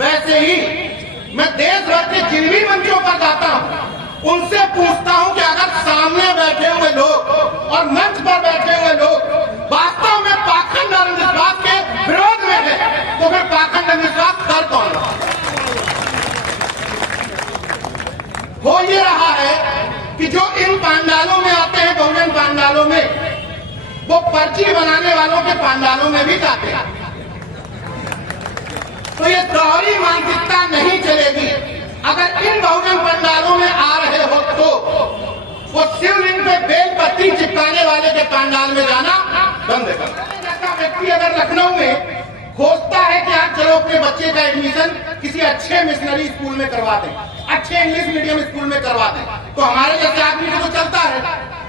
वैसे ही मैं देश भर के जिन भी मंचों पर जाता हूं उनसे पूछता हूं कि अगर सामने बैठे हुए लोग और मंच पर बैठे हुए लोग वास्तव में पाखंड और अंधविश्वास के विरोध में है तो फिर पाखंड अंधविश्वास कर कौन रहा? हो ये रहा है कि जो इन पांडालों में आते हैं, बहुजन पांडालों में, वो पर्ची बनाने वालों के पांडालों में भी जाते हैं। तो ये दोहरी मानसिकता नहीं चलेगी। अगर इन बहुजन पंडालों में आ रहे हो तो वो शिवलिंग पे बेलपत्ती चिपकाने वाले के पंडाल में जाना बंद कर। ऐसा व्यक्ति अगर लखनऊ में खोजता है कि आज चलो अपने बच्चे का एडमिशन किसी अच्छे मिशनरी स्कूल में करवा दें, अच्छे इंग्लिश मीडियम स्कूल में करवा दें, तो हमारे जैसे आदमी को तो चलता है।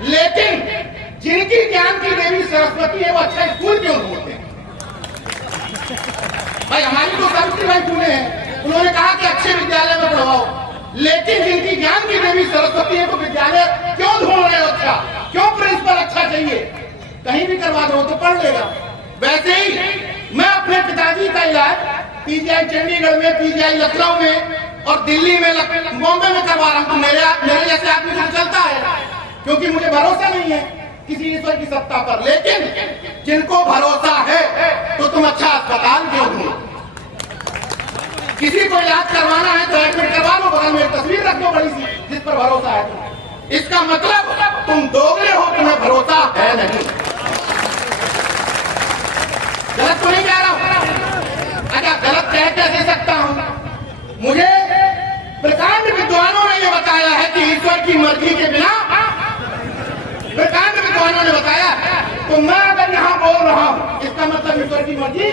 लेकिन जिनकी ज्ञान की देवी सरस्वती है वो अच्छा स्कूल क्यों ढूंढते हैं? भाई हमारी तो सावित्रीबाई फुले हैं, उन्होंने कहा कि अच्छे विद्यालय में पढ़वाओ, लेकिन जिनकी ज्ञान की देवी सरस्वती है तो विद्यालय क्यों ढूंढ रहे हो? अच्छा क्यों प्रिंसिपल अच्छा चाहिए? कहीं भी करवा दो तो पढ़ लेगा। वैसे ही मैं अपने पिताजी का इलाज पीजीआई चंडीगढ़ में, पीजीआई लखनऊ में और दिल्ली में, बॉम्बे में करवा रहा हूं। तो मेरे जैसे आदमी को चलता है, क्योंकि मुझे भरोसा नहीं है किसी ईश्वर की सत्ता पर। लेकिन जिनको भरोसा है तो तुम अच्छा अस्पताल क्यों ढूंढो? किसी को इलाज करवाना है तो एडमिट करवा लो, बगल में एक तस्वीर रख दो बड़ी सी जिस पर भरोसा है तुम। इसका मतलब तुम दोगले हो, तुम्हें भरोसा है नहीं। गलत तो नहीं कह रहा हूं? अच्छा गलत कह कैसे सकता हूं? मुझे प्रकांड विद्वानों ने यह बताया है कि ईश्वर की मर्जी के बिना, प्रकांड विद्वानों ने बताया, तो मैं अगर यहां बोल रहा हूं इसका मतलब ईश्वर की मर्जी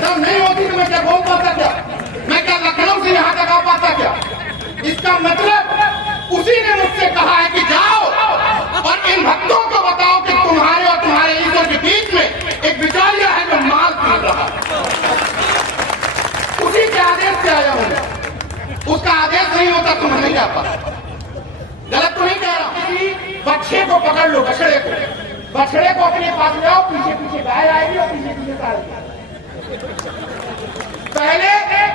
जब नहीं होती तो मैं क्या बोल पाता? क्या मैं क्या लखनऊ से यहां तक आ पाता? क्या इसका मतलब उसी ने मुझसे कहा है कि जाओ और इन भक्तों को बताओ कि तुम्हारे और तुम्हारे ईश्वर के बीच में एक बिचौलिया है जो माल पीट रहा है। उसी के आदेश से आया हूं, उसका आदेश नहीं होता तो मैं नहीं आ पाता। गलत तो नहीं कह रहा हूं। किसी बच्चे को पकड़ लो, बछड़े को अपने पास ले आओ, पीछे पीछे गाय आएगी और पीछे पीछे गाय। पहले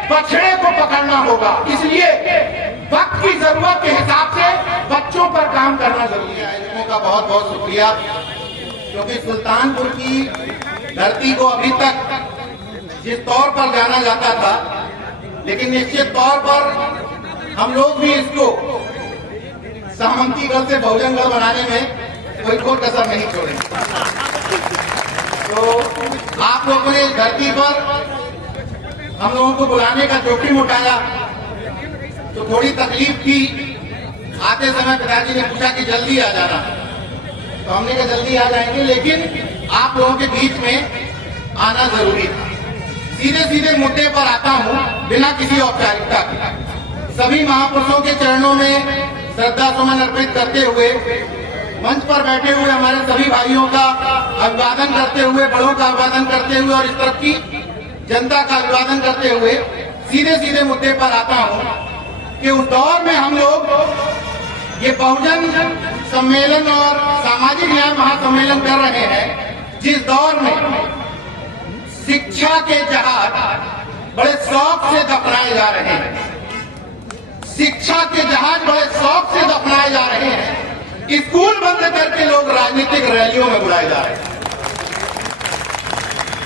बछड़े को पकड़ना होगा, इसलिए वक्त की जरूरत के हिसाब से बच्चों पर काम करना जरूरी है। लोगों का बहुत बहुत शुक्रिया, क्योंकि सुल्तानपुर की धरती को अभी तक जिस तौर पर जाना जाता था, लेकिन निश्चित तौर पर हम लोग भी इसको सामंतीगढ़ से बहुजनगढ़ बनाने में कोई कोई कसर नहीं छोड़ेंगे। तो आप लोगों ने इस धरती पर हम लोगों को बुलाने का जोखिम उठाया, तो थोड़ी तकलीफ थी। आते समय पिताजी ने पूछा कि जल्दी आ जाना, तो हमने कहा जल्दी आ जाएंगे, लेकिन आप लोगों के बीच में आना जरूरी था। सीधे सीधे मुद्दे पर आता हूं बिना किसी औपचारिकता के। सभी महापुरुषों के चरणों में श्रद्धा सुमन अर्पित करते हुए, मंच पर बैठे हुए हमारे सभी भाइयों का अभिवादन करते हुए, बड़ों का अभिवादन करते हुए और इस तरफ की जनता का अभिवादन करते हुए सीधे सीधे मुद्दे पर आता हूं कि उस दौर में हम लोग ये बहुजन सम्मेलन और सामाजिक न्याय महासम्मेलन कर रहे हैं, जिस दौर में शिक्षा के जहाज बड़े शौक से दफनाए जा रहे हैं, शिक्षा के जहाज बड़े शौक से दफनाए जा रहे हैं, स्कूल बंद करके लोग राजनीतिक रैलियों में बुलाए जा रहे हैं,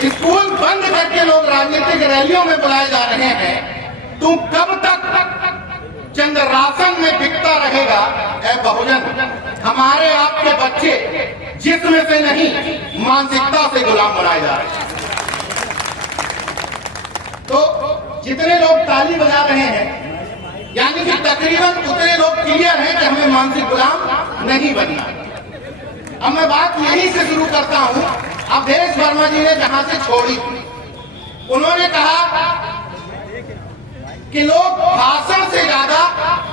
स्कूल बंद करके लोग राजनीतिक रैलियों में बुलाए जा रहे हैं। तुम कब तक चंद राशन में बिकता रहेगा? ऐ बहुजन, हमारे आपके बच्चे जिस्म से नहीं मानसिकता से गुलाम बनाए जा रहे हैं। तो जितने लोग ताली बजा रहे हैं, यानी कि तकरीबन उतने लोग क्लियर हैं कि हमें मानसिक गुलाम नहीं बनना। अब मैं बात यहीं से शुरू करता हूं। अवधेश वर्मा जी ने जहां से छोड़ी, उन्होंने कहा कि लोग भाषण से ज्यादा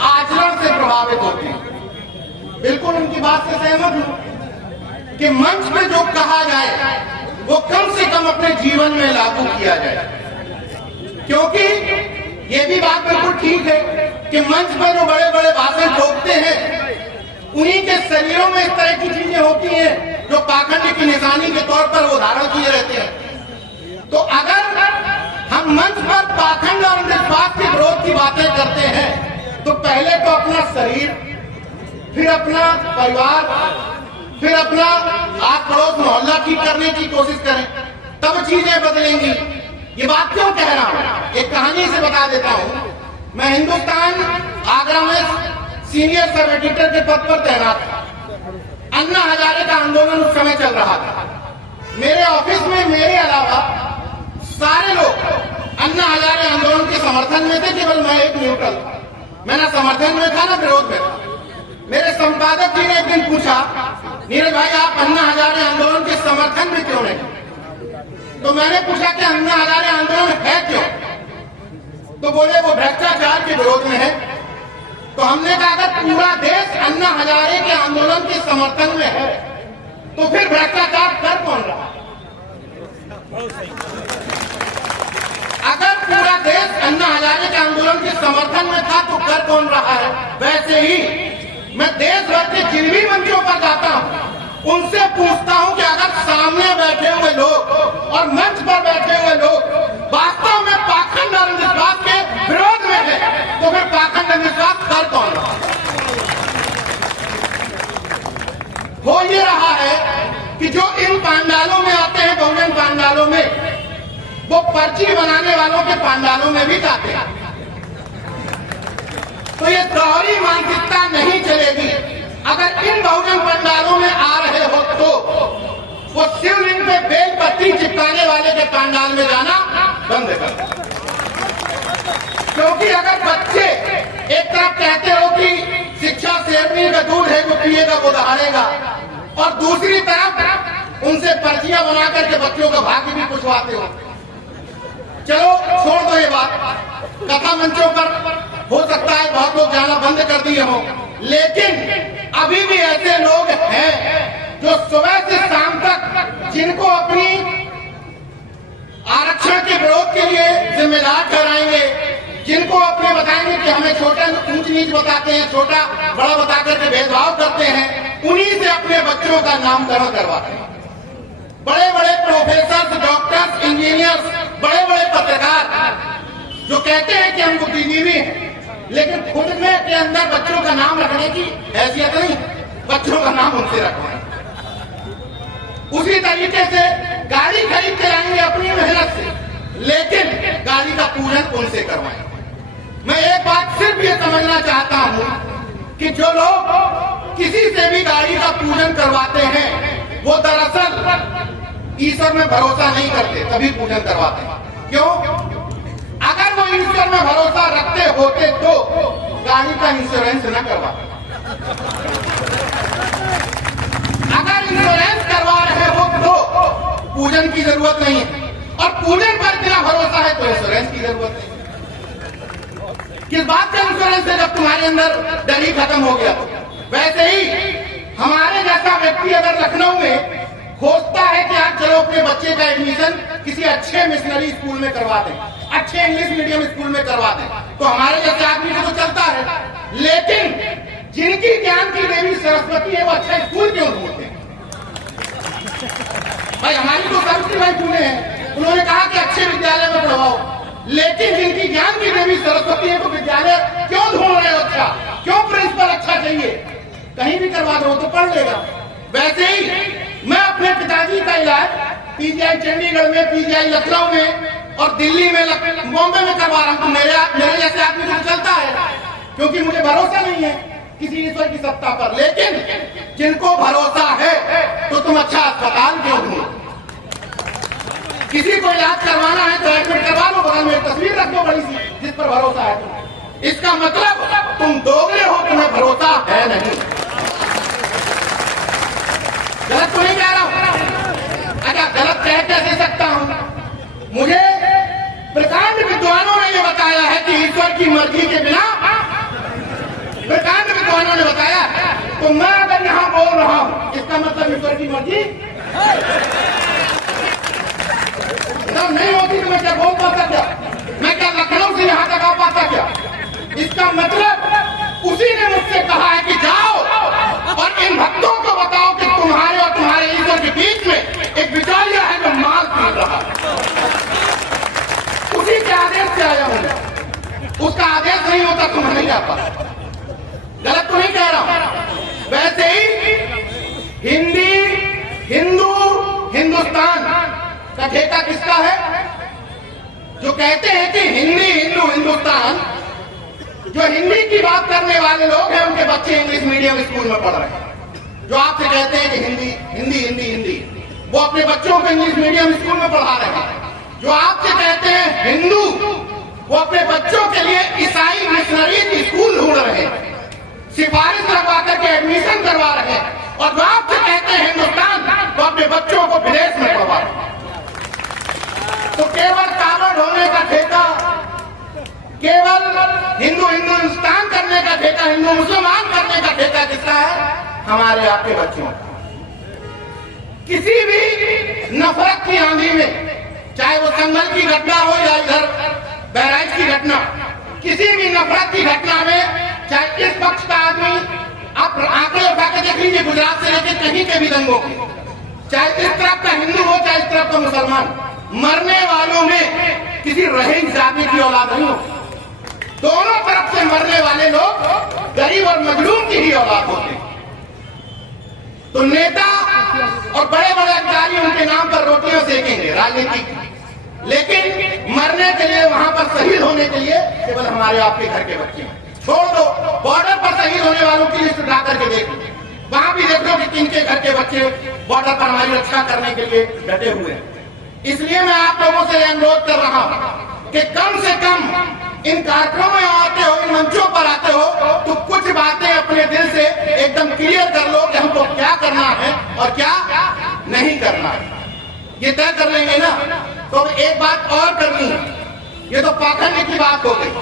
आचरण से प्रभावित होते हैं। बिल्कुल उनकी बात से सहमत हूं कि मंच पे जो कहा जाए वो कम से कम अपने जीवन में लागू किया जाए, क्योंकि ये भी बात बिल्कुल ठीक है कि मंच पर जो बड़े बड़े भाषण ठोकते हैं उन्हीं के शरीरों में इस तरह की चीजें होती हैं जो पाखंड की निशानी के तौर पर वो धारण किए रहते हैं। तो अगर अंधविश्वास के विरोध की बातें करते हैं तो पहले तो अपना शरीर, फिर अपना परिवार, फिर अपना आस पड़ोस मोहल्ला ठीक करने की कोशिश करें, तब चीजें बदलेंगी। ये बात क्यों कह रहा हूं? एक कहानी से बता देता हूं। मैं हिंदुस्तान आगरा में सीनियर सब एडिटर के पद पर तैनात था। अन्ना हजारे का आंदोलन उस समय चल रहा था। मेरे ऑफिस में मेरे अलावा सारे लोग अन्ना हजारे आंदोलन के समर्थन में थे, केवल मैं एक न्यूट्रल था। मैं ना समर्थन में था ना विरोध में था। मेरे संपादक जी ने एक दिन पूछा, नीरज भाई आप अन्ना हजारे आंदोलन के समर्थन में क्यों नहीं? तो मैंने पूछा कि अन्ना हजारे आंदोलन है क्यों? तो बोले वो भ्रष्टाचार के विरोध में है। तो हमने कहा अगर पूरा देश अन्ना हजारे के आंदोलन के समर्थन में है तो फिर भ्रष्टाचार कर कौन रहा? अगर पूरा देश अन्ना हजारे के आंदोलन के समर्थन में था तो कर कौन रहा है? वैसे ही मैं देश भर के जिन भी मंचों पर जाता हूं उनसे पूछता हूं कि अगर सामने बैठे हुए लोग और मंच पर बैठे हुए लोग वास्तव में पाखंड और अंधविश्वास के विरोध में है तो फिर पाखंड अंधविश्वास कर कौन रहा? हो ये रहा है कि जो इन पांडालों में आते हैं, बहुजन पांडालों में, वो पर्ची बनाने वालों के पांडालों में भी जाते हैं। तो ये दोहरी मानसिकता नहीं चलेगी। अगर इन बहुजन पंडालों में आ रहे हो तो वो शिवलिंग पे बेलपत्ती चिपकाने वाले के पंडाल में जाना बंद कर। क्योंकि अगर बच्चे एक तरफ कहते हो कि शिक्षा शेरनी का दूध है, जो पिएगा वो दहाड़ेगा, और दूसरी तरफ उनसे पर्चियां बना करके बच्चों का भाग्य भी पुछवाते हो। चलो छोड़ दो ये बात। कथा मंचों पर हो सकता है बहुत लोग जाना बंद कर दिए हो, लेकिन अभी भी ऐसे लोग हैं जो सुबह से शाम तक जिनको अपनी आरक्षण के विरोध के लिए जिम्मेदार ठहराएंगे, जिनको अपने बताएंगे कि हमें छोटा ऊंच नीच बताते हैं, छोटा बड़ा बता करके भेदभाव करते हैं, उन्हीं से अपने बच्चों का नामकरण करवाते हैं। बड़े बड़े प्रोफेसर, डॉक्टर्स, इंजीनियर्स, बड़े बड़े पत्रकार जो कहते हैं कि हम बुद्धिजीवी हैं, लेकिन खुद में के अंदर बच्चों का नाम रखने की हैसियत नहीं, बच्चों का नाम उनसे रखवाएं। उसी तरीके से गाड़ी खरीद के लाएंगे अपनी मेहनत से, लेकिन गाड़ी का पूजन उनसे करवाएं। मैं एक बात सिर्फ ये समझना चाहता हूं कि जो लोग किसी से भी गाड़ी का पूजन करवाते हैं वो दरअसल ईश्वर में भरोसा नहीं करते, तभी पूजन करवाते हैं। क्यों? अगर वो ईश्वर में भरोसा रखते होते तो गाड़ी का इंश्योरेंस न करवाते। अगर इंश्योरेंस करवा रहे हो तो पूजन की जरूरत नहीं है, और पूजन पर बिना भरोसा है तो इंश्योरेंस की जरूरत नहीं। किस बात का इंश्योरेंस है जब तुम्हारे अंदर डर ही खत्म हो गया? वैसे ही हमारे जैसा व्यक्ति अगर लखनऊ में खोजता है कि आज चलो अपने बच्चे का एडमिशन किसी अच्छे मिशनरी स्कूल में करवा दें, अच्छे इंग्लिश मीडियम स्कूल में करवा दें, तो हमारे जैसे आदमी को तो चलता है। लेकिन जिनकी ज्ञान की देवी सरस्वती है वो अच्छा स्कूल क्यों ढूंढते हैं? भाई हमारी तो सरस्वती भाई चुने हैं, उन्होंने कहा कि अच्छे विद्यालय में पढ़वाओ, लेकिन जिनकी ज्ञान की देवी सरस्वती है तो विद्यालय क्यों ढूंढ रहे हो? अच्छा क्यों प्रिंसिपल अच्छा चाहिए? कहीं भी करवा दो तो पढ़ लेगा। वैसे ही मैं अपने पिताजी का इलाज पीजीआई चंडीगढ़ में, पीजीआई लखनऊ में और दिल्ली में, बॉम्बे में करवा रहा हूं। तो मेरे जैसे आदमी को चलता है, क्योंकि मुझे भरोसा नहीं है किसी ईश्वर की सत्ता पर। लेकिन जिनको भरोसा है तो तुम अच्छा अस्पताल क्यों ढूंढो? किसी को इलाज करवाना है तो एडमिट करवा लो, बगल में तस्वीर रख दो बड़ी सी जिस पर भरोसा है तुम्हें। इसका मतलब तुम दोगले हो, तुम्हें भरोसा है नहीं। गलत तो नहीं कह रहा हूं? अच्छा गलत कह कैसे सकता हूं? मुझे प्रकांड विद्वानों ने यह बताया है कि ईश्वर की मर्जी के बिना, प्रकांड विद्वानों ने बताया, तो मैं अगर यहां बोल रहा हूं इसका मतलब ईश्वर की मर्जी नहीं होती तो मैं क्या बोल पाता? क्या मैं क्या लखनऊ से यहां तक आ पाता? क्या इसका मतलब उसी ने मुझसे कहा है कि जाओ और इन भक्तों को बताओ कि तुम्हारे और तुम्हारे ईश्वर के बीच में एक बिचौलिया है जो माल पी रहा है। उसी के आदेश से आया हूं। नहीं होता तो मैं नहीं आता। गलत तो नहीं कह रहा हूं। वैसे ही हिंदी, हिंदू, हिंदुस्तान का ठेका किसका है? जो कहते हैं कि हिंदी, हिंदू, हिंदुस्तान, जो हिंदी की बात करने वाले लोग हैं उनके बच्चे इंग्लिश मीडियम स्कूल में पढ़ रहे हैं। जो आपसे कहते हैं कि हिंदी हिंदी हिंदी हिंदी, वो अपने बच्चों को इंग्लिश मीडियम स्कूल में पढ़ा रहे हैं। जो आपसे कहते हैं हिंदू, वो अपने बच्चों के लिए ईसाई मिशनरी स्कूल ढूंढ रहे हैं, सिफारिश लगवा करके एडमिशन करवा रहे हैं। और जो आपसे कहते हैं हिंदुस्तान, वो अपने बच्चों को विदेश में पढ़वा रहे हैं। तो केवल कावड़ होने का ठेका, केवल हिंदू हिंदुस्तान करने का ठेका, हिंदू मुसलमान करने का ठेका किसका है? हमारे आपके बच्चों का। किसी भी नफरत की आंधी में, चाहे वो संगल की घटना हो या इधर बहराइच की घटना, किसी भी नफरत की घटना में, चाहे इस पक्ष का आदमी, आप आंकड़े उठा के देख लीजिए गुजरात से लेकर कहीं के भी दंगों की, चाहे इस तरफ का हिंदू हो चाहे इस तरफ का मुसलमान, मरने वालों में किसी रहीम जाति की औलाद नहीं हो। दोनों तरफ से मरने वाले लोग गरीब और मजलूम की ही औलाद होते हैं। तो नेता और बड़े बड़े अधिकारी उनके नाम पर रोटियां सेकेंगे राजनीति, लेकिन मरने के लिए, वहां पर शहीद होने के लिए केवल हमारे आपके घर के बच्चे हैं। छोड़ दो, बॉर्डर पर शहीद होने वालों की लिस्ट उठा करके देख लो, वहां भी देख लो कि किनके घर के बच्चे बॉर्डर पर हमारी रक्षा करने के लिए डटे हुए हैं। इसलिए मैं आप लोगों से अनुरोध कर रहा हूं कि कम से कम इन कार्यक्रमों में आते हो, इन मंचों पर आते हो, तो कुछ बातें अपने दिल से एकदम क्लियर कर लो कि हमको क्या करना है और क्या नहीं करना है। ये तय कर लेंगे ना। तो एक बात और करनी है, ये तो पाखंड की बात हो गई।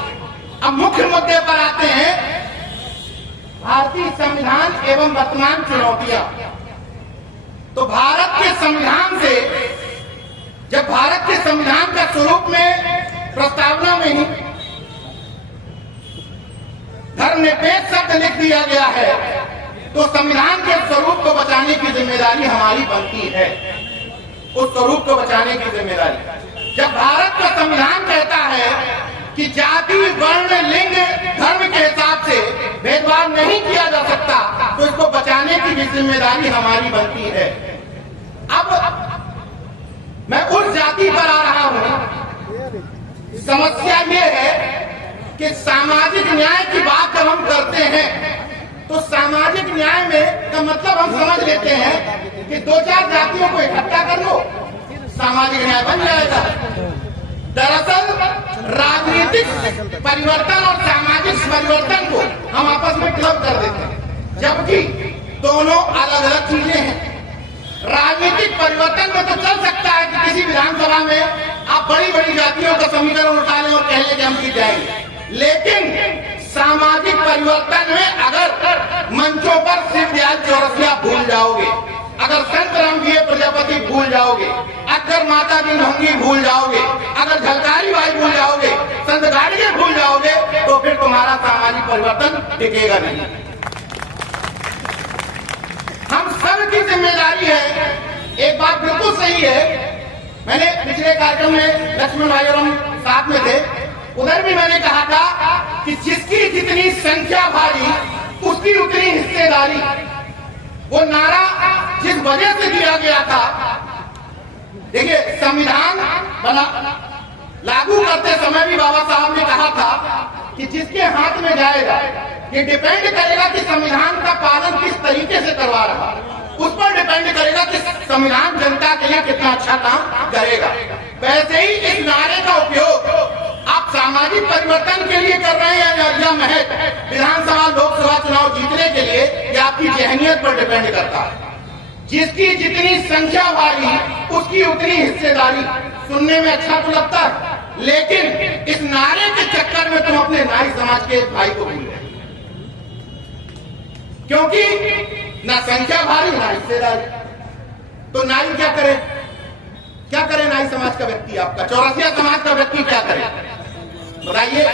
अब मुख्य मुद्दे पर आते हैं, भारतीय संविधान एवं वर्तमान चुनौतियां। तो भारत के संविधान से, जब भारत के संविधान का स्वरूप में प्रस्तावना में ही धर्मनिरपेक्ष शब्द लिख दिया गया है, तो संविधान के स्वरूप को बचाने की जिम्मेदारी हमारी बनती है। उस स्वरूप को बचाने की जिम्मेदारी, जब भारत का संविधान कहता है कि जाति, वर्ण, लिंग, धर्म के हिसाब से भेदभाव नहीं किया जा सकता, तो इसको बचाने की भी जिम्मेदारी हमारी बनती है। अब मैं उस जाति पर आ रहा हूं। समस्या ये है कि सामाजिक न्याय की बात जब हम करते हैं, तो सामाजिक न्याय में का मतलब हम समझ लेते हैं कि दो चार जातियों को इकट्ठा कर लो, सामाजिक न्याय बन जाएगा। दरअसल राजनीतिक परिवर्तन और सामाजिक परिवर्तन को हम आपस में क्लब कर देते हैं, जबकि दोनों अलग अलग चीजें हैं। राजनीतिक परिवर्तन में तो चल सकता है कि किसी विधानसभा में आप बड़ी बड़ी जातियों का समीकरण उठा लें और कह लें कि हम जीत जाएंगे, लेकिन सामाजिक परिवर्तन में अगर मंचों पर शिवदयाल चौरसिया भूल जाओगे, अगर संत रामवीर प्रजापति भूल जाओगे, अगर माता जी नंगी भूल जाओगे, अगर झलकारी बाई भूल जाओगे, संत गाड़िये भूल जाओगे, तो फिर तुम्हारा सामाजिक परिवर्तन टिकेगा नहीं। हम सब की जिम्मेदारी है। एक बात बिल्कुल सही है, मैंने पिछले कार्यक्रम में लक्ष्मण भाई और हम साथ में थे, उधर भी मैंने कहा था कि जिसकी जितनी संख्या भारी उसकी उतनी हिस्सेदारी। वो नारा जिस वजह से दिया गया था, देखिए संविधान बना लागू करते समय भी बाबा साहब ने कहा था कि जिसके हाथ में जाएगा, ये डिपेंड करेगा कि संविधान का पालन किस तरीके से करवा रहा, उस पर डिपेंड करेगा कि संविधान जनता के लिए कितना अच्छा काम करेगा। वैसे ही इस नारे का उपयोग आप सामाजिक परिवर्तन के लिए कर रहे हैं या महज विधानसभा लोकसभा चुनाव जीतने के लिए, या आपकी जहनियत पर डिपेंड करता है। जिसकी जितनी संख्या भारी उसकी उतनी हिस्सेदारी। सुनने में अच्छा तो लगता है, लेकिन इस नारे के चक्कर में तुम अपने नाई समाज के भाई को भूल गए, क्योंकि ना संख्या भारी ना हिस्सेदारी। तो नाई क्या करे? क्या करे नाई समाज का व्यक्ति? आपका चौरसिया समाज का व्यक्ति क्या करे बताइए?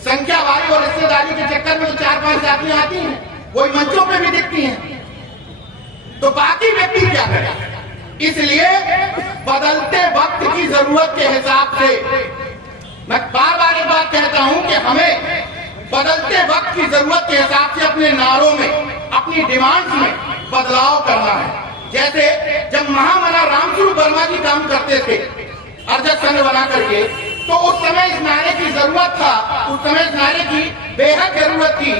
संख्या भारी और हिस्सेदारी के चक्कर में तो 4-5 जातियां आती हैं, वही मंचों पे भी दिखती हैं, तो बाकी व्यक्ति क्या करे? इसलिए बदलते वक्त की जरूरत के हिसाब से मैं बार बार एक बात कहता हूं कि हमें बदलते वक्त की जरूरत के हिसाब से अपने नारों में, अपनी डिमांड्स में बदलाव करना है। जैसे जब महामना रामस्वरूप वर्मा जी काम करते थे अर्जक संघ बना करके, तो उस समय इस नारे की जरूरत था, उस समय इस नारे की बेहद जरूरत थी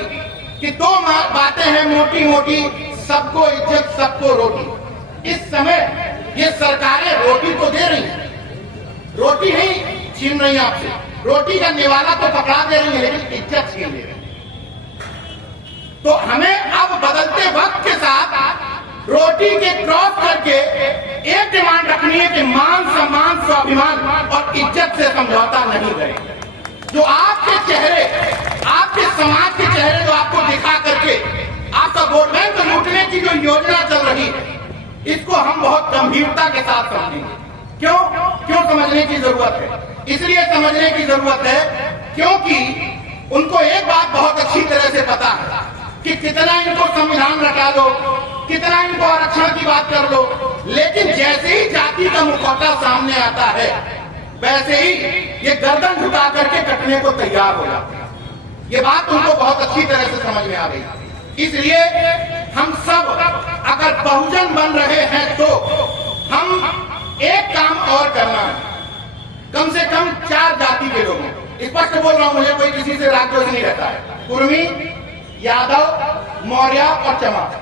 कि दो बातें हैं मोटी मोटी, सबको इज्जत सबको रोटी। इस समय ये सरकारें रोटी तो दे रही हैं, रोटी नहीं छीन रही आपसे, रोटी का निवाला तो पकड़ा दे रही है, लेकिन इज्जत छीन ले रही है। तो हमें अब बदलते वक्त के साथ रोटी के क्रॉस करके एक डिमांड रखनी है कि मान सम्मान स्वाभिमान और इज्जत से समझौता नहीं करेंगे। जो आपके चेहरे, आपके समाज के चेहरे जो आपको दिखा करके आपका वोट बैंक लूटने की जो योजना चल रही है, इसको हम बहुत गंभीरता के साथ समझेंगे। क्यों समझने की जरूरत है? इसलिए समझने की जरूरत है क्योंकि उनको एक बात बहुत अच्छी तरह से पता है कि कितना इनको संविधान रटा दो, कितना इनको आरक्षण की बात कर लो, लेकिन जैसे ही जाति का मुखौटा सामने आता है, वैसे ही ये गर्दन झुका करके कटने को तैयार हो जाते हैं। ये बात उनको बहुत अच्छी तरह से समझ में आ गई। इसलिए हम सब अगर बहुजन बन रहे हैं तो हम एक काम और करना है, कम से कम 4 जाति के लोगों, स्पष्ट बोल रहा हूं, मुझे कोई किसी से राग नहीं रहता है, कुर्मी, यादव, मौर्य और चमार,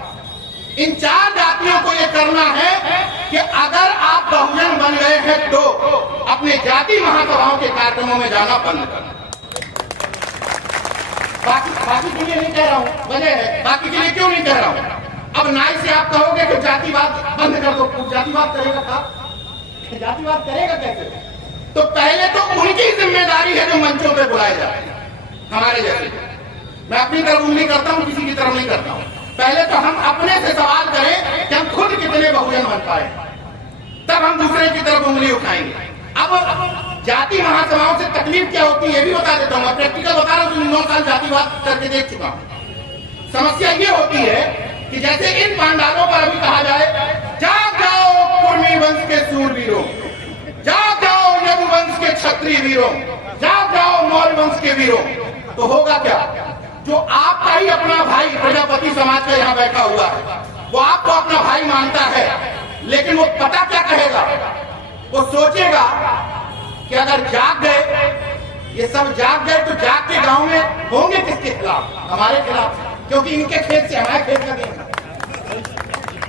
इन 4 जातियों को ये करना है कि अगर आप बहुजन बन गए हैं तो अपने जाति महासभाओं के कार्यक्रमों में जाना बंद करना। बाकी के लिए नहीं कह रहा हूं, वजह है बाकी के लिए क्यों नहीं कह रहा हूं। अब नाई से आप कहोगे कि जातिवाद बंद कर दो, जातिवाद करेगा था, जातिवाद करेगा कैसे? तो पहले तो उनकी जिम्मेदारी है जो मंचों पे बुलाए जाते हैं हमारे जैसे। मैं अपनी तरफ उंगली करता हूं, किसी की तरफ नहीं करता हूं। पहले तो हम अपने से सवाल करें कि हम खुद कितने बहुजन बन पाए, तब हम दूसरे की तरफ उंगली उठाएंगे। अब जाति महासभाओं से तकलीफ क्या होती है ये भी बता देता हूँ, मैं प्रैक्टिकल बता रहा हूँ, 9 साल जातिवाद करके देख चुका हूँ। समस्या ये होती है कि जैसे इन पांडालों पर अभी कहा जाए, जाग जाओ कुर्मी वंश के सूरवीरों, जाग जाओ यदुवंश के क्षत्रिय वीरों, जाग जाओ मौर्य वंश के वीरों, तो होगा क्या? जो आपका ही अपना भाई प्रजापति समाज का यहाँ बैठा हुआ है, वो आपको अपना भाई मानता है, लेकिन वो पता क्या कहेगा? वो सोचेगा कि अगर जाग गए, ये सब जाग गए, तो जाग के गांव में होंगे किसके खिलाफ? हमारे खिलाफ, क्योंकि इनके खेत से हमारे खेत का नहीं।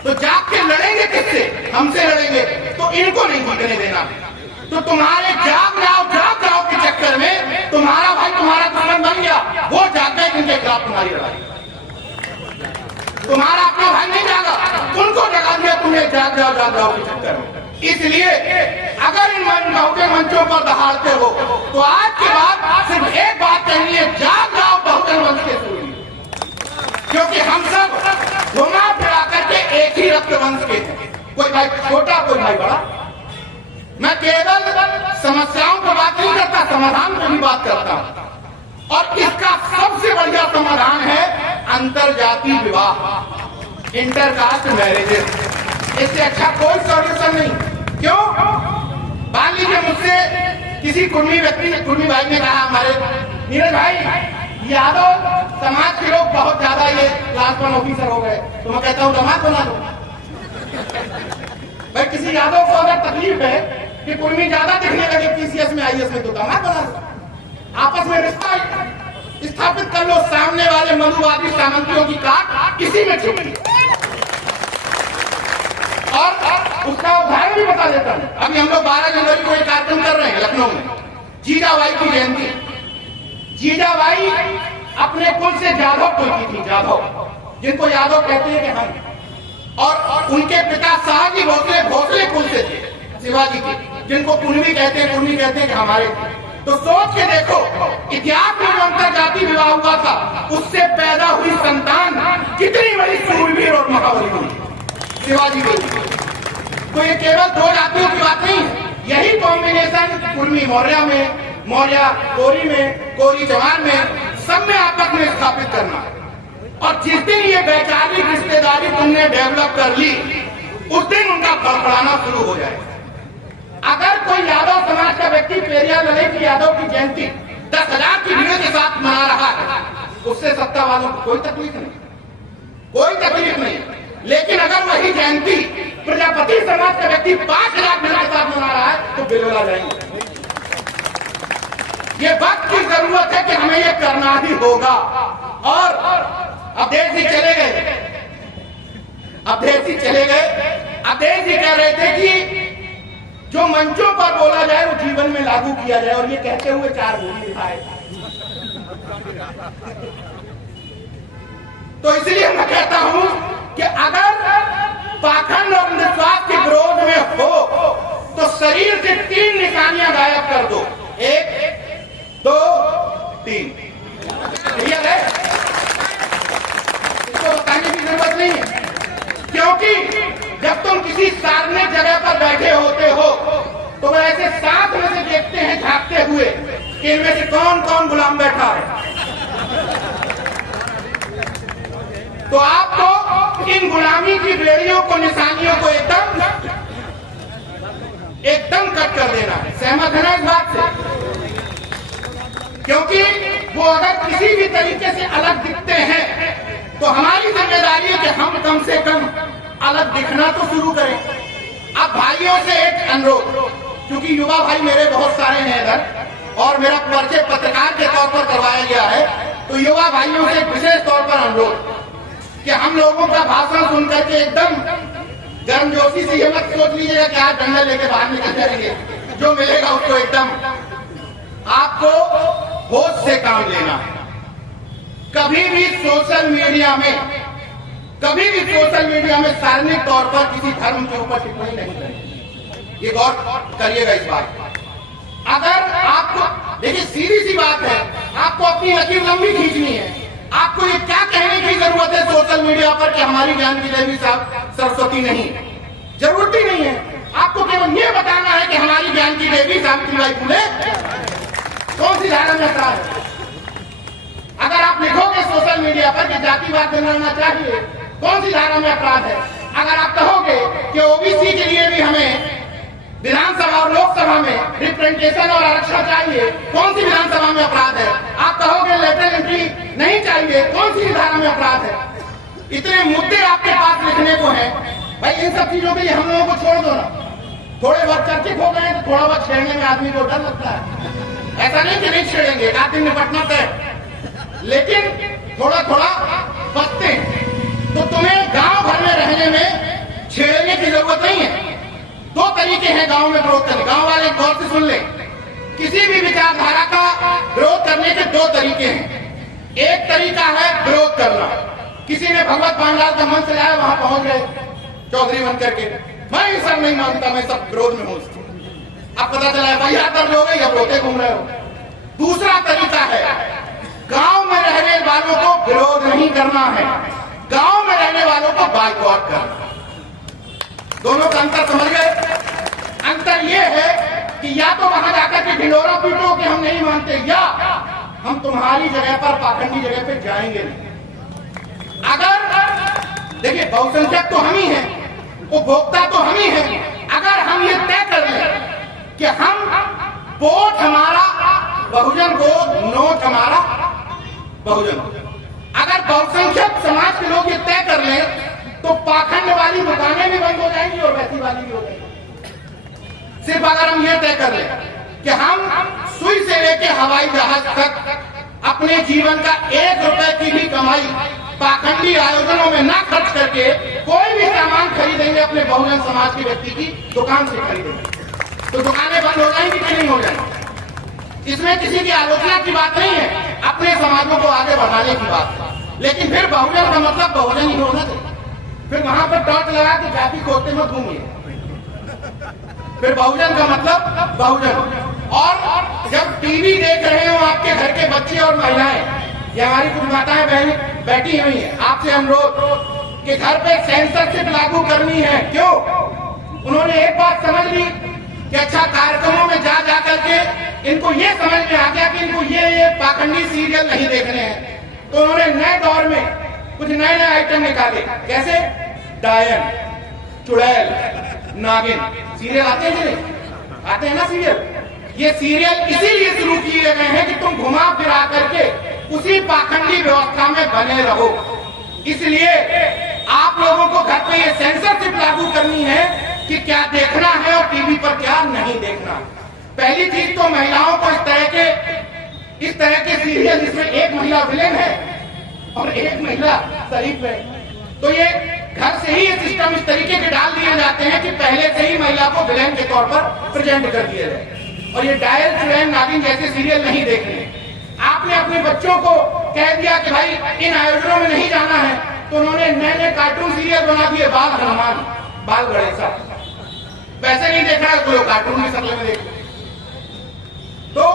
तो जाग के लड़ेंगे किससे? हमसे लड़ेंगे, तो इनको नहीं जीतने देना। तो तुम्हारे जाग जाओ के चक्कर में तुम्हारा भाई तुम्हारा दुश्मन बन गया, वो जाग गए जिनके खिलाफ तुम्हारी लड़ाई। तुम्हारा अपना भाई नहीं जागा, उनको जगा दिया तुमने जाग जाओ के चक्कर में। इसलिए अगर इन बहुजन मंचों पर दहाड़ते हो तो आज के बाद सिर्फ एक बात कहनी है, जाग जाओ बहुजन मंच के सूर्य, क्योंकि हम सब घुमा फिरा करके एक ही रक्त वंश के हैं, कोई भाई छोटा कोई भाई बड़ा। मैं केवल समस्याओं पर बात नहीं करता, समाधान पर भी बात करता हूं, और इसका सबसे बढ़िया समाधान है अंतरजातीय विवाह, इंटरकास्ट मैरिजेस। इससे अच्छा कोई सॉल्यूशन नहीं। क्यों? मान लीजिए मुझसे किसी कुर्मी व्यक्ति ने, कुर्मी भाई ने कहा, हमारे नीरज भाई यादव समाज के लोग बहुत ज्यादा ये क्लास 1 ऑफिसर हो गए, तो मैं कहता हूँ दामाद बना लो। भाई किसी यादव को अगर तकलीफ है कि कुर्मी ज्यादा दिखने लगे पीसीएस में आईएएस में, तो दामाद बना लो। आपस में रिश्ता स्थापित कर लो, सामने वाले मनुवादी सामंतियों की काट इसी में छुपी। और उसका उदाहरण भी बता देता हूं। अभी हम लोग 12 जनवरी को एक कार्यक्रम कर रहे हैं लखनऊ में, जीजाबाई की जयंती। जीजाबाई अपने कुल से जाधव कुल की थी, जाधव, जिनको यादव कहते हैं कि हम, और उनके पिता शाहजी भोसले कुल से थे, शिवाजी के, जिनको कुर्मी कहते हैं कि हमारे। तो सोच के देखो, इतिहास में जो अंतरजातीय विवाह हुआ था, उससे पैदा हुई संतान कितनी बड़ी सूरवीर और महाबली हुई, शिवाजी की। तो ये केवल 2 जातियों की बात नहीं है, यही कॉम्बिनेशन कुर्मी मौर्य में, मौर्य कोरी में, कोरी चमार में, सब में आपस में स्थापित करना। और जिस दिन ये वैचारिक रिश्तेदारी तुमने डेवलप कर ली, उस दिन उनका फड़फड़ाना शुरू हो जाएगा। अगर कोई यादव समाज का व्यक्ति पेरियार लड़े की यादव की जयंती 10,000 की भीड़ के साथ मना रहा है, उससे सत्ता वालों को कोई तकलीफ नहीं, कोई तकलीफ नहीं। लेकिन अगर वही जयंती प्रजापति समाज का व्यक्ति 5 लाख भीड़ के साथ मना रहा है तो बिलवला जाएंगे। ये वक्त की जरूरत है कि हमें ये करना ही होगा। और अवधेश जी चले गए, अवधेश जी चले गए। अवधेश जी कह रहे थे कि जो मंचों पर बोला जाए वो जीवन में लागू किया जाए, और ये कहते हुए 4 गोली दिखाए। तो इसलिए मैं कहता हूं कि अगर पाखंड और अंधविश्वास के विरोध में हो तो शरीर से 3 निशानियां गायब कर दो, 1 2 3। क्लियर है? इसको बताने की जरूरत नहीं है, क्योंकि जब तुम किसी सार्वजनिक जगह पर बैठे होते हो तो वह ऐसे साथ में से देखते हैं झांकते हुए कि इनमें से कौन कौन गुलाम बैठा है। तो आपको इन गुलामी की बेड़ियों को, निशानियों को एकदम कट कर देना है। सहमत है ना इस बात से? क्योंकि वो अगर किसी भी तरीके से अलग दिखते हैं तो हमारी जिम्मेदारी है कि हम कम से कम अलग दिखना तो शुरू करें। अब भाइयों से एक अनुरोध, क्योंकि युवा भाई मेरे बहुत सारे हैं इधर और मेरा परिचय पत्रकार के तौर पर करवाया गया है, तो युवा भाइयों से विशेष तौर पर अनुरोध कि हम लोगों का भाषण सुनकर के एकदम गर्मजोशी से ये मत सोच लीजिएगा कि आज डंडा लेके बाहर निकल जाएंगे। जो मिलेगा उसको एकदम आपको होश से काम लेना है। कभी भी सोशल मीडिया में सार्वजनिक तौर पर किसी धर्म के ऊपर टिप्पणी नहीं करें। ये गौर करिएगा इस बात पर। अगर आपको, देखिए सीधी सी बात है, आपको अपनी लकीर लंबी खींचनी है। आपको ये क्या कहने की जरूरत है सोशल मीडिया पर कि हमारी ज्ञान की देवी साहब सरस्वती नहीं, जरूरत ही नहीं है। आपको केवल ये बताना है कि हमारी ज्ञान की देवी सावित्रीबाई फुले कौन सी धारा में अपराध है। अगर आप लिखोगे सोशल मीडिया पर कि जातिवाद बनाना चाहिए, कौन सी धारा में अपराध है। अगर आप कहोगे कि ओबीसी के लिए भी हमें विधानसभा और लोकसभा में रिप्रेजेंटेशन और आरक्षण चाहिए, कौन सी विधानसभा में अपराध है। आप कहोगे लेटरल एंट्री नहीं चाहिए, कौन सी धारा में अपराध है। इतने मुद्दे आपके पास लिखने को हैं भाई। इन सब चीजों के लिए हम लोगों को छोड़ दो ना। थोड़े बहुत चर्चित हो गए तो थोड़ा बहुत छेड़ने में आदमी को डर लगता है। ऐसा नहीं कि नहीं छेड़ेंगे, एक आदमी निपटना तय, लेकिन थोड़ा थोड़ा बचते हैं। तो तुम्हें गांव भर में रहने में छेड़ने की जरूरत नहीं है। 2 तरीके हैं गांव में विरोध करने। गांव वाले गौर से सुन ले, किसी भी विचारधारा का विरोध करने के 2 तरीके हैं। एक तरीका है विरोध करना। किसी ने भगवत पांडाल का मंच सजाया, वहां पहुंच गए चौधरी बन करके, मैं ये सब नहीं मानता, मैं सब विरोध में हूं। अब पता चला भाई दर्द हो गई, अब रोते घूम रहे हो। दूसरा तरीका है गांव में रहने वालों को विरोध नहीं करना है, गांव में रहने वालों को बाइकआउट करना। दोनों का अंतर समझ गए? अंतर यह है कि या तो वहां जाकर के ढिंडोरा पीटो कि हम नहीं मानते, या हम तुम्हारी जगह पर, पाखंडी जगह पे जाएंगे नहीं। अगर देखिए बहुसंख्यक तो हम ही हैं, उपभोक्ता तो हम ही हैं। अगर हम ये तय कर लें कि हम वोट हमारा बहुजन को, नोट हमारा बहुजन, अगर बहुसंख्यक समाज के लोग ये तय कर लें तो पाखंड वाली दुकानें भी बंद हो जाएंगी और वैसी वाली भी हो जाएंगी। सिर्फ अगर हम ये तय कर लें कि हम सुई से लेके हवाई जहाज तक अपने जीवन का 1 रुपए की भी कमाई पाखंडी आयोजनों में ना खर्च करके कोई भी सामान खरीदेंगे अपने बहुजन समाज के व्यक्ति की दुकान से खरीदेंगे, तो दुकानें बंद हो जाएंगी कि नहीं हो जाएंगी। इसमें किसी की आलोचना की बात नहीं है, अपने समाजों को आगे बढ़ाने की बात है। लेकिन फिर बहुजन का मतलब बहुजन ही होना चाहिए। फिर वहां पर टॉर्च लगा के जाति खोते मत घूमिए। फिर बहुजन का मतलब बहुजन। और जब टीवी देख रहे हो आपके घर के बच्चे और महिलाएं, ये हमारी कुछ माताएं बहनें बैठी हुई हैं, आपसे अनुरोध कि घर पे सेंसरशिप लागू करनी है। क्यों? उन्होंने एक बात समझ ली कि अच्छा कार्यक्रमों में जा करके इनको ये समझ में आ गया कि इनको ये पाखंडी सीरियल नहीं देखने हैं, तो उन्होंने नए दौर में कुछ नए आइटम निकाले। कैसे? डायन, चुड़ैल, नागिन सीरियल आते हैं, आते हैं ना सीरियल। ये सीरियल इसीलिए शुरू किए गए हैं कि तुम घुमा फिरा करके उसी पाखंडी व्यवस्था में बने रहो। इसलिए आप लोगों को घर पे ये सेंसरशिप लागू करनी है कि क्या देखना है और टीवी पर क्या नहीं देखना। पहली चीज तो महिलाओं को इस तरह के सीरियल जिसमें एक महिला विलेन है और एक महिला शरीफ है, तो ये घर से ही ये सिस्टम इस तरीके के डाल दिए जाते हैं कि पहले से ही महिला को विलेन के तौर पर प्रेजेंट कर दिया जाए। और ये डायल जो है नागिन जैसे सीरियल नहीं देखने। आपने अपने बच्चों को कह दिया कि भाई इन आयोजनों में नहीं जाना है, तो उन्होंने नए नए कार्टून सीरियल बना दिए, बाल हनुमान, बाल गणेशा। वैसे नहीं देखना है तो कार्टून की शक्ल में देख। तो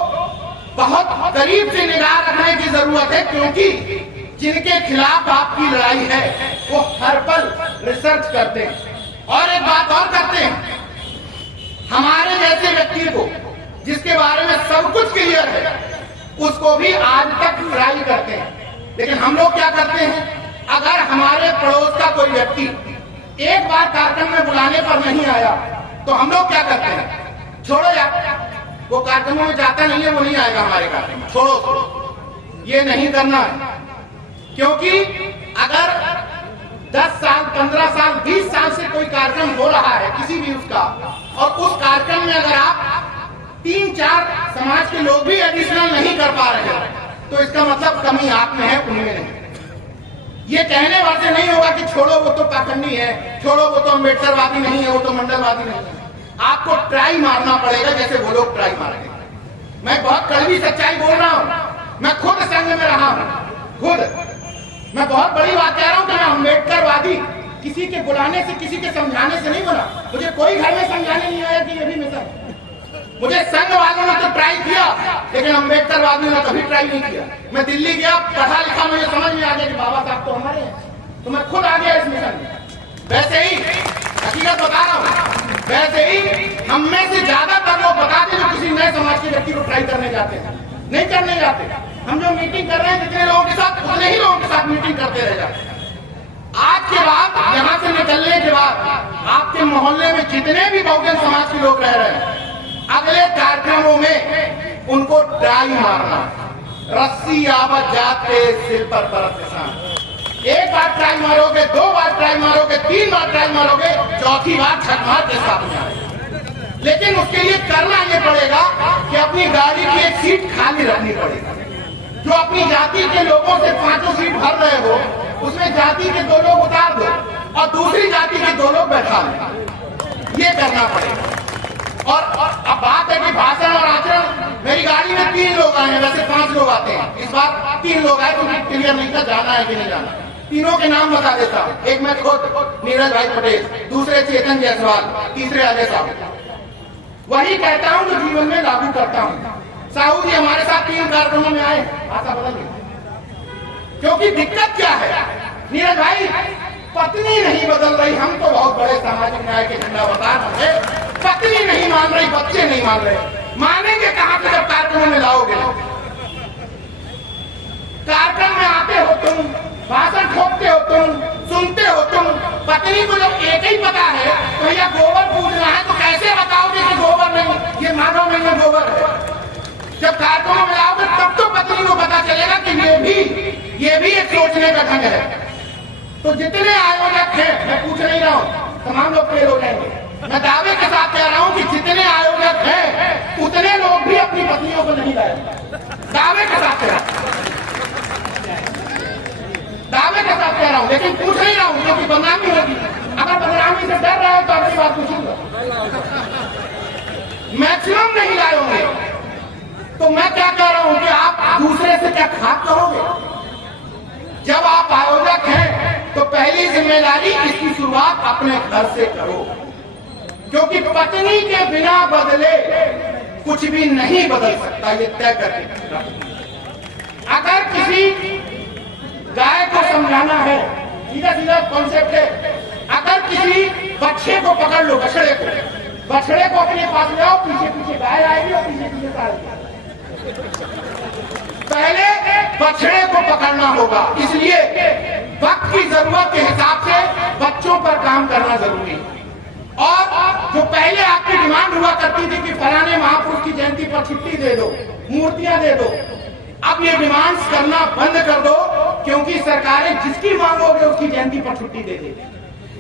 बहुत करीब से निगाह रखने की जरूरत है, क्योंकि जिनके खिलाफ आपकी लड़ाई है वो हर पल रिसर्च करते हैं। और एक बात और करते हैं, हमारे जैसे व्यक्ति को जिसके बारे में सब कुछ क्लियर है उसको भी आज तक ट्राई करते हैं। लेकिन हम लोग क्या करते हैं, अगर हमारे पड़ोस का कोई व्यक्ति एक बार कार्यक्रम में बुलाने पर नहीं आया तो हम लोग क्या करते हैं, छोड़ो यार, वो कार्यक्रमों में जाता नहीं है, वो नहीं आएगा हमारे कार्यक्रम में, छोड़ो। ये नहीं करना है, क्योंकि अगर 10 साल 15 साल 20 साल से कोई कार्यक्रम हो रहा है किसी भी उसका, और उस कार्यक्रम में अगर आप 3-4 समाज के लोग भी एडिशनल नहीं कर पा रहे हो, तो इसका मतलब कमी आप में है, उनमें नहीं। ये कहने वाले नहीं होगा कि छोड़ो वो तो पाखंडी है, छोड़ो वो तो अम्बेडकरवादी नहीं है, वो तो मंडलवादी नहीं है। आपको ट्राई मारना पड़ेगा जैसे वो लोग ट्राई मारेंगे। मैं बहुत कड़वी सच्चाई बोल रहा हूं, मैं खुद संघ में रहा हूं, खुद मैं बहुत बड़ी बात कह रहा हूं कि मैं अम्बेडकरवादी किसी के बुलाने से, किसी के समझाने से नहीं बना। मुझे कोई घर में समझाने नहीं आया कि ये भी मिशन। मुझे संघ वालों ने तो ट्राई किया, लेकिन अम्बेडकरवादियों ने कभी ट्राई नहीं किया। मैं दिल्ली गया, पढ़ा लिखा, मुझे समझ में आ गया कि बाबा साहब तो हमारे हैं, तो मैं खुद आ गया इस मिशन में। वैसे ही हकीकत बता रहा हूँ, वैसे ही हम में से ज्यादातर लोग बताते जो किसी नए समाज के व्यक्ति को ट्राई करने जाते हैं, नहीं करने जाते। हम जो मीटिंग कर रहे हैं जितने लोगों के साथ, उतने ही लोगों के साथ मीटिंग करते रह जाते हैं। आज के बाद, यहाँ से निकलने के बाद, आपके मोहल्ले में जितने भी बहुजन समाज के लोग रह रहे हैं, अगले कार्यक्रमों में उनको ट्राई मारना, रस्सी आवत जाते सिर पर परत किसान। एक बार ट्राई मारोगे, 2 बार ट्राई मारोगे, 3 बार ट्राई मारोगे, चौथी बार छठवार के साथ में आएगा। लेकिन उसके लिए करना ये पड़ेगा कि अपनी गाड़ी की एक सीट खाली रखनी पड़ेगी। जो अपनी जाति के लोगों से 5 सीट भर रहे हो, उसमें जाति के 2 लोग उतार दो और दूसरी जाति के 2 लोग बैठा लो। ये करना पड़ेगा। और अब बात है कि भाषण और आचरण, मेरी गाड़ी में 3 लोग आए हैं, वैसे 5 लोग आते हैं, इस बार 3 लोग आए, क्योंकि क्लियर नहीं था जाना है कि नहीं जाना। तीनों के नाम बता देता हूँ। एक मैं खुद नीरज भाई पटेल, दूसरे चेतन जायसवाल, तीसरे अजय साहू। वही कहता हूँ जो जीवन में लागू करता हूँ। साहू जी हमारे साथ 3 कार्यक्रमों में आए, भाषा बदल गई। क्योंकि दिक्कत क्या है नीरज भाई, पत्नी नहीं बदल रही। हम तो बहुत बड़े सामाजिक न्याय के झंडा बता रहे हैं, पत्नी नहीं मान रही, बच्चे नहीं मान रहे। मानेंगे कहां से जब कार्यक्रमों में लाओगे? कार्यक्रम में आते हो तुम, भाषण ठोकते हो तुम, सुनते हो तुम। पत्नी को जब एक ही पता है तो भैया गोबर पूजना है, तो कैसे बताओगे कि गोबर नहीं, ये माधव नहीं है, गोबर है। जब कार्यक्रमों में लाओगे तब तो पत्नी को पता चलेगा कि ये भी एक सोचने का ढंग है। तो जितने आयोजक हैं, मैं पूछ नहीं रहा हूँ, तमाम लोग फेल हो जाएंगे, मैं दावे के साथ कह रहा हूँ कि जितने आयोजक हैं उतने लोग भी अपनी पत्नियों को नहीं लाए। दावे के साथ कह रहा हूँ, दावे के साथ कह रहा हूँ, लेकिन पूछ नहीं रहा हूँ क्योंकि बदनामी होगी। अगर बदनामी से डर रहे हो तो अपनी बात पूछूंगा। मैक्सिमम नहीं लाए होंगे, तो मैं क्या कह रहा हूँ कि आप दूसरे से क्या खाक करोगे? जब आप आयोजक हैं तो पहली जिम्मेदारी इसकी शुरुआत अपने घर से करो, क्योंकि पत्नी के बिना बदले कुछ भी नहीं बदल सकता, ये तय करके। अगर किसी गाय को समझाना है, सीधा सीधा कॉन्सेप्ट है, अगर किसी बच्चे को पकड़ लो, बछड़े को अपने पास ले आओ, पीछे पीछे गाय आएगी और पीछे पीछे गाय। पहले बछड़े को पकड़ना होगा, इसलिए वक्त की जरूरत के हिसाब से बच्चों पर काम करना जरूरी है। और जो पहले आपकी डिमांड हुआ करती थी कि फलाने महापुरुष की जयंती पर छुट्टी दे दो, मूर्तियां दे दो, अब ये डिमांड्स करना बंद कर दो, क्योंकि सरकारें जिसकी मांगोगे उसकी जयंती पर छुट्टी दे देगी,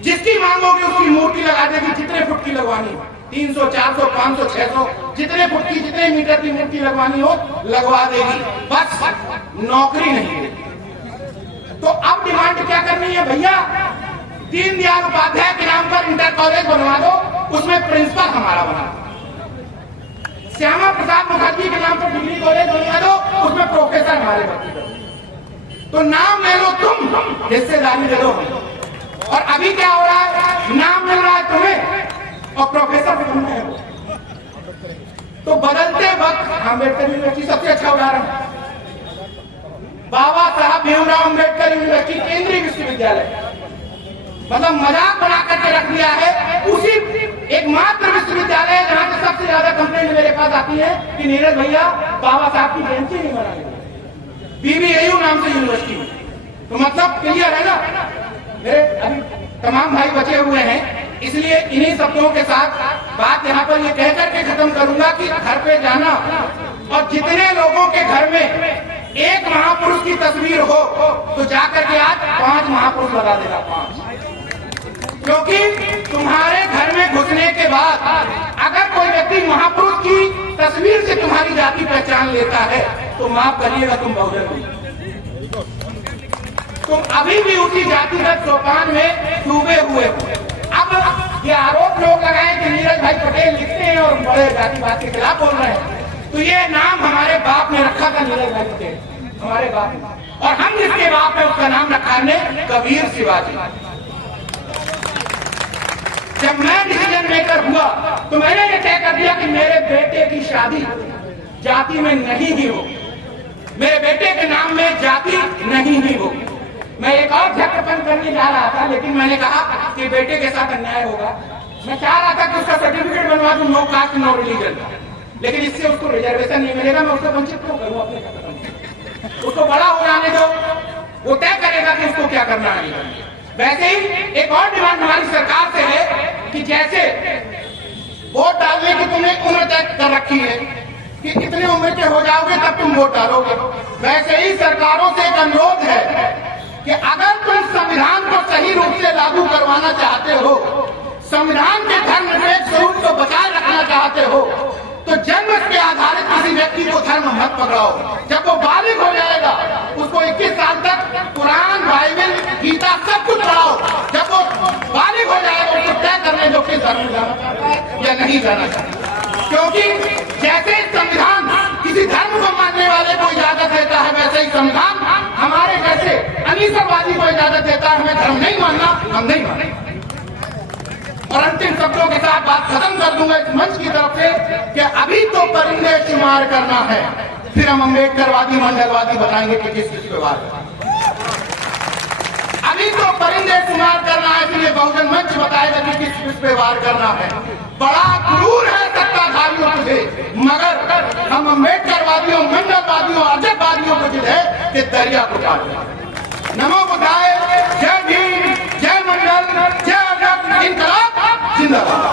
जिसकी मांगोगे उसकी मूर्ति लगा देगी, जितने फुट की लगवानी हो, 300, 400, 500, 600, जितने फुट की, जितने मीटर की मूर्ति लगवानी हो लगवा देगी, बस नौकरी नहीं देगी। तो अब डिमांड क्या करनी है भैया? दीनदयाल उपाध्याय के नाम पर इंटर कॉलेज बनवा दो, उसमें प्रिंसिपल हमारा बना दो। श्यामा प्रसाद मुखर्जी के नाम पर डिग्री कॉलेज बनवा दो, उसमें प्रोफेसर हमारे भर्ती करो। तो नाम ले लो तुम, हिस्सेदारी दे दो। और अभी क्या हो रहा है? नाम मिल रहा है तुम्हें और प्रोफेसर भी बनना है। तो बदलते वक्त अम्बेडकर यूनिवर्सिटी सबसे अच्छा उदाहरण, बाबा साहब भीमराव अम्बेडकर यूनिवर्सिटी केंद्रीय विश्वविद्यालय, मतलब मजाक बना करके रख दिया है। उसी एकमात्र विश्वविद्यालय जहां से सबसे ज्यादा कंप्लेंट मेरे पास आती है कि नीरज भैया बाबा साहब की जयंती नहीं मनाई, BBAU नाम से यूनिवर्सिटी में। तो मतलब क्लियर है ना? मेरे अभी तमाम भाई बचे हुए हैं, इसलिए इन्हीं शब्दों के साथ बात यहाँ पर ये कह करके खत्म करूंगा कि घर पे जाना और जितने लोगों के घर में एक महापुरुष की तस्वीर हो तो जाकर के आज 5 महापुरुष लगा देना, 5। क्योंकि तुम्हारे घर में घुसने के बाद अगर कोई व्यक्ति महापुरुष की तस्वीर से तुम्हारी जाति पहचान लेता है तो माफ करिएगा, तुम बहुजन नहीं, तुम अभी भी उसी जातिगत सोपान में डूबे हुए हो। अब ये आरोप लोग लगाए कि नीरज भाई पटेल लिखते हैं और बड़े जातिवाद के खिलाफ बोल रहे हैं, तो ये नाम हमारे बाप ने रखा था, नीरज भाई पटेल हमारे बाप ने, और हम जिसके बाप ने उसका नाम रखा हमने कबीर शिवाजी। जब मैं डिसीजन मेकर हुआ तो मैंने ये तय कर दिया कि मेरे बेटे की शादी जाति में नहीं ही हो, मेरे बेटे के नाम में जाति नहीं ही हो। मैं एक और झटपन करने जा रहा था, लेकिन मैंने कहा कि बेटे के साथ अन्याय होगा। मैं चाह रहा था कि उसका सर्टिफिकेट बनवा दूं नो कास्ट नो रिलीजन, लेकिन इससे उसको रिजर्वेशन नहीं मिलेगा। मैं उसको वंचित क्यों करूं? अपने खत्म, उसको बड़ा हो जाने दो, वो तय करेगा कि उसको क्या करना है। वैसे ही एक और डिमांड हमारी सरकार से है कि जैसे वोट डालने की तुमने उम्र तय कर रखी है कि इतने उम्र के हो जाओगे तब तुम वोट डालोगे, वैसे ही सरकारों से एक अनुरोध है कि अगर तुम संविधान को सही रूप से लागू करवाना चाहते हो, संविधान के धर्मनिरपेक्ष स्वरूप को बचाए रखना चाहते हो, तो जन्म के आधारित किसी व्यक्ति को धर्म मत पकड़ाओ। जब वो बालिग हो जाएगा उसको 21 साल तक कुरान, बाइबल, गीता सब कुछ पढ़ाओ। जब वो बालिग हो जाएगा उसको तय करने दो किस धर्म में जाना चाहता है या नहीं जाना चाहता। क्योंकि जैसे संविधान किसी धर्म को मानने वाले को इजाजत देता है, वैसे ही संविधान हमारे जैसे अनीसरवादी को इजाजत देता है। हमें धर्म नहीं मानना, हम नहीं माने। और अंतिम शब्दों के साथ बात खत्म कर दूंगा इस मंच की तरफ से कि अभी तो परिंदे शुमार करना है, फिर हम अम्बेडकरवादी मंडलवादी बताएंगे कि किस किस पे वार। अभी तो परिंदे शुमार करना है, फिर ये बहुजन मंच बताएगा कि किस किस पे वार करना है। बड़ा क्रूर है सत्ताधारियों तुझे, मगर हम अम्बेडकरवादियों, मंडलवादियों, अजबवादियों को जिद है कि दरिया को पार। नमो बुद्धाय, जय भीम, जय मंडल, जय अजब, इनकलाब जिंदाबाद।